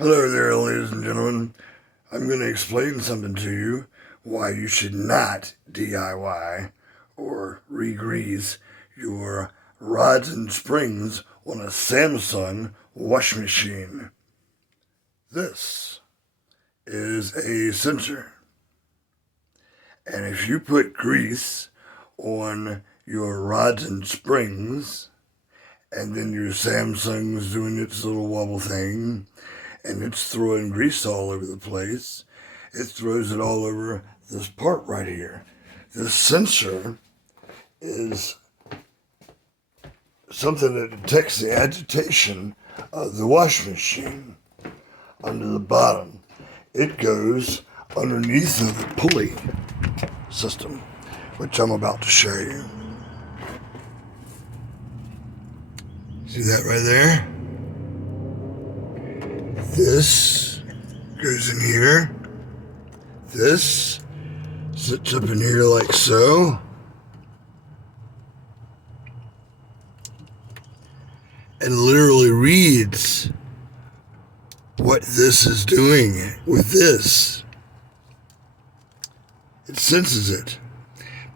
Hello there, ladies and gentlemen. I'm going to explain something to you why you should not DIY or re-grease your rods and springs on a Samsung washing machine. This is a sensor. And if you put grease on your rods and springs, and then your Samsung's doing its little wobble thing, and it's throwing grease all over the place, it throws it all over this part right here. This sensor is something that detects the agitation of the washing machine under the bottom. It goes underneath of the pulley system, which I'm about to show you. See that right there? This goes in here. This sits up in here like so. And literally reads what this is doing with this. It senses it.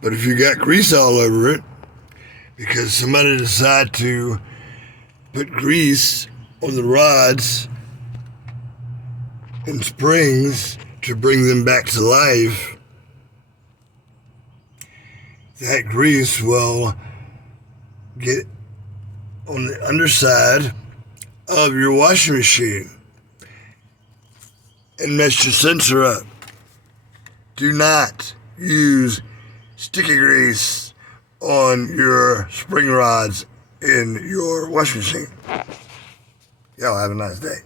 But if you got grease all over it, because somebody decided to put grease on the rods and springs to bring them back to life, that grease will get on the underside of your washing machine and mess your sensor up. Do not use sticky grease on your spring rods in your washing machine. Y'all have a nice day.